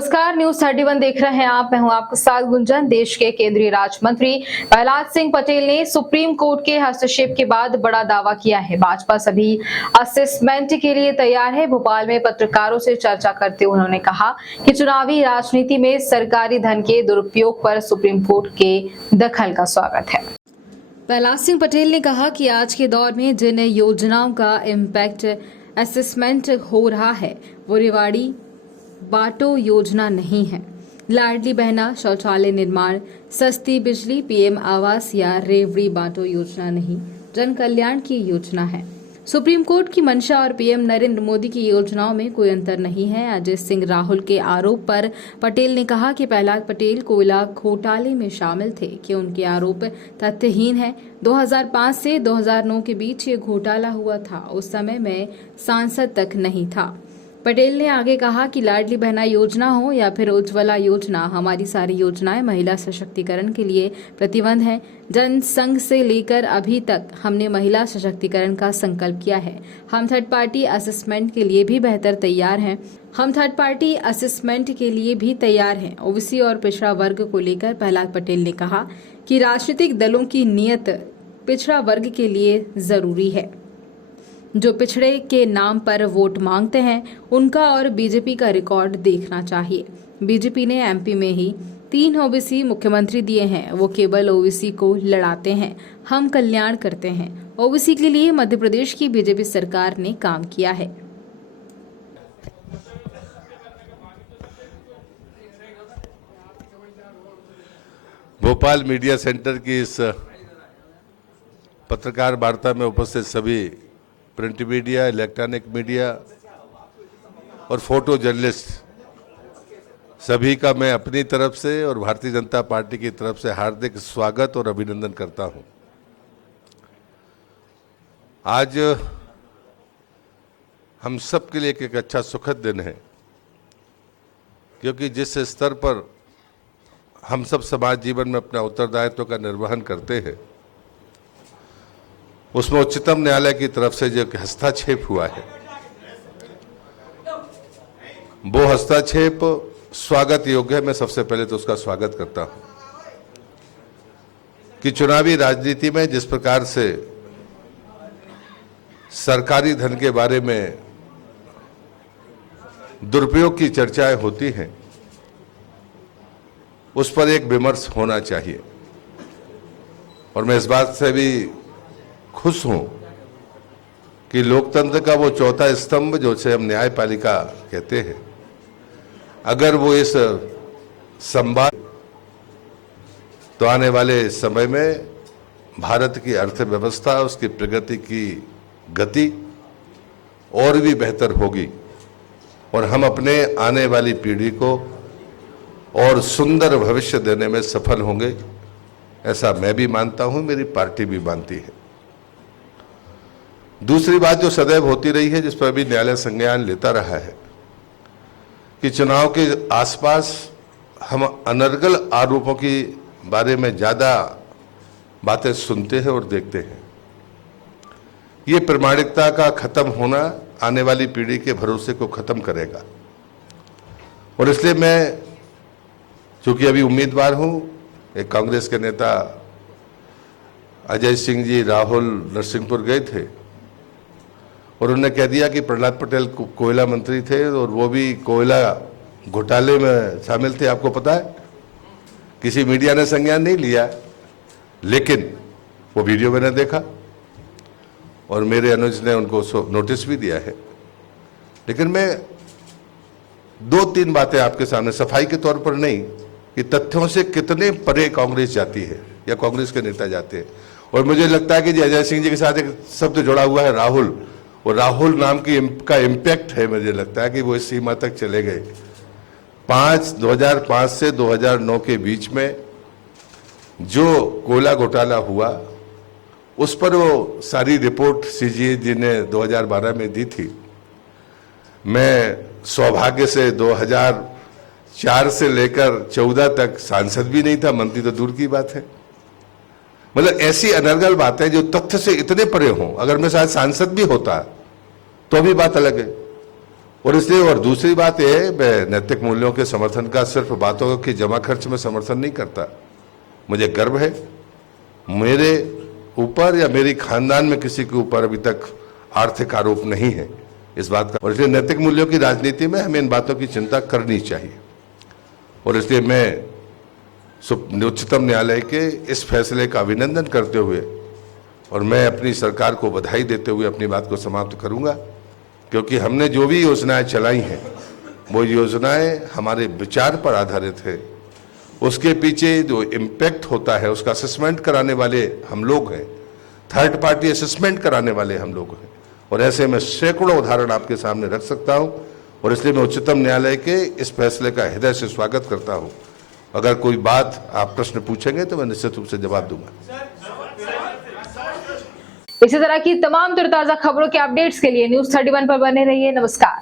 नमस्कार, न्यूज 31 देख रहे हैं आप। मैं हूं आपके साथ गुंजन। देश के केंद्रीय राज्य मंत्री प्रहलाद सिंह पटेल ने सुप्रीम कोर्ट के हस्तक्षेप के बाद बड़ा दावा किया है। भाजपा सभी असेसमेंट के लिए तैयार है। भोपाल में पत्रकारों से चर्चा करते हुए उन्होंने कहा कि चुनावी राजनीति में सरकारी धन के दुरुपयोग पर सुप्रीम कोर्ट के दखल का स्वागत है। प्रहलाद सिंह पटेल ने कहा कि आज के दौर में जिन योजनाओं का इम्पैक्ट असेसमेंट हो रहा है वो रेवाड़ी बाटो योजना नहीं है। लाडली बहना, शौचालय निर्माण, सस्ती बिजली, पीएम आवास या रेवड़ी बाटो योजना नहीं, जन कल्याण की योजना है। सुप्रीम कोर्ट की मंशा और पीएम नरेंद्र मोदी की योजनाओं में कोई अंतर नहीं है। अजय सिंह राहुल के आरोप पर पटेल ने कहा कि प्रहलाद पटेल कोयला घोटाले में शामिल थे कि उनके आरोप तथ्यहीन है। 2005 से 2009 के बीच ये घोटाला हुआ था। उस समय मैं सांसद तक नहीं था। पटेल ने आगे कहा कि लाडली बहना योजना हो या फिर उज्ज्वला योजना, हमारी सारी योजनाएं महिला सशक्तिकरण के लिए प्रतिबंध है। जनसंघ से लेकर अभी तक हमने महिला सशक्तिकरण का संकल्प किया है। हम थर्ड पार्टी असेसमेंट के लिए भी तैयार हैं। ओबीसी और पिछड़ा वर्ग को लेकर प्रहलाद पटेल ने कहा कि राजनीतिक दलों की नीयत पिछड़ा वर्ग के लिए जरूरी है। जो पिछड़े के नाम पर वोट मांगते हैं उनका और बीजेपी का रिकॉर्ड देखना चाहिए। बीजेपी ने एमपी में ही 3 ओबीसी मुख्यमंत्री दिए हैं। वो केवल ओबीसी को लड़ाते हैं, हम कल्याण करते हैं। ओबीसी के लिए मध्य प्रदेश की बीजेपी सरकार ने काम किया है। भोपाल मीडिया सेंटर की इस पत्रकार वार्ता में उपस्थित सभी प्रिंट मीडिया, इलेक्ट्रॉनिक मीडिया और फोटो जर्नलिस्ट सभी का मैं अपनी तरफ से और भारतीय जनता पार्टी की तरफ से हार्दिक स्वागत और अभिनंदन करता हूं। आज हम सब के लिए एक अच्छा सुखद दिन है, क्योंकि जिस स्तर पर हम सब समाज जीवन में अपना उत्तरदायित्व का निर्वहन करते हैं, उसमें उच्चतम न्यायालय की तरफ से जो हस्तक्षेप हुआ है, वो हस्तक्षेप स्वागत योग्य है। मैं सबसे पहले तो उसका स्वागत करता हूं कि चुनावी राजनीति में जिस प्रकार से सरकारी धन के बारे में दुरुपयोग की चर्चाएं होती हैं, उस पर एक विमर्श होना चाहिए। और मैं इस बात से भी खुश हूं कि लोकतंत्र का वो चौथा स्तंभ जो से हम न्यायपालिका कहते हैं, अगर वो इस संवाद तो आने वाले समय में भारत की अर्थव्यवस्था, उसकी प्रगति की गति और भी बेहतर होगी और हम अपने आने वाली पीढ़ी को और सुंदर भविष्य देने में सफल होंगे। ऐसा मैं भी मानता हूं, मेरी पार्टी भी मानती है। दूसरी बात जो सदैव होती रही है, जिस पर भी न्यायालय संज्ञान लेता रहा है, कि चुनाव के आसपास हम अनर्गल आरोपों के बारे में ज्यादा बातें सुनते हैं और देखते हैं। ये प्रामाणिकता का खत्म होना आने वाली पीढ़ी के भरोसे को खत्म करेगा। और इसलिए मैं, चूंकि अभी उम्मीदवार हूं, एक कांग्रेस के नेता अजय सिंह जी राहुल नरसिंहपुर गए थे और उन्होंने कह दिया कि प्रहलाद पटेल कोयला मंत्री थे और वो भी कोयला घोटाले में शामिल थे। आपको पता है, किसी मीडिया ने संज्ञान नहीं लिया, लेकिन वो वीडियो मैंने देखा और मेरे अनुज ने उनको नोटिस भी दिया है। लेकिन मैं 2-3 बातें आपके सामने सफाई के तौर पर नहीं, कि तथ्यों से कितने परे कांग्रेस जाती है या कांग्रेस के नेता जाते हैं। और मुझे लगता है कि जी अजय सिंह जी के साथ एक शब्द जुड़ा हुआ है, राहुल। और राहुल नाम का इम्पैक्ट है, मुझे लगता है कि वो इस सीमा तक चले गए। 2005 से 2009 के बीच में जो कोयला घोटाला हुआ, उस पर वो सारी रिपोर्ट सीजीए जी ने 2012 में दी थी। मैं सौभाग्य से 2004 से लेकर 14 तक सांसद भी नहीं था, मंत्री तो दूर की बात है। मतलब ऐसी अनर्गल बातें जो तथ्य से इतने परे हों, अगर मैं शायद सांसद भी होता तो भी बात अलग है। और इसलिए और दूसरी बात यह है, मैं नैतिक मूल्यों के समर्थन का सिर्फ बातों की जमा खर्च में समर्थन नहीं करता। मुझे गर्व है मेरे ऊपर या मेरी खानदान में किसी के ऊपर अभी तक आर्थिक आरोप नहीं है इस बात का, और इसलिए नैतिक मूल्यों की राजनीति में हमें इन बातों की चिंता करनी चाहिए। और इसलिए मैं उच्चतम न्यायालय के इस फैसले का अभिनंदन करते हुए और मैं अपनी सरकार को बधाई देते हुए अपनी बात को समाप्त करूंगा, क्योंकि हमने जो भी योजनाएं चलाई हैं वो योजनाएं हमारे विचार पर आधारित है। उसके पीछे जो इम्पैक्ट होता है उसका असेसमेंट कराने वाले हम लोग हैं, थर्ड पार्टी असेसमेंट कराने वाले हम लोग हैं, और ऐसे मैं सैकड़ों उदाहरण आपके सामने रख सकता हूं। और इसलिए मैं उच्चतम न्यायालय के इस फैसले का हृदय से स्वागत करता हूं। अगर कोई बात आप प्रश्न पूछेंगे तो मैं निश्चित रूप से जवाब दूंगा। इसी तरह की तमाम ताजा खबरों के अपडेट्स के लिए News 31 पर बने रहिए। नमस्कार।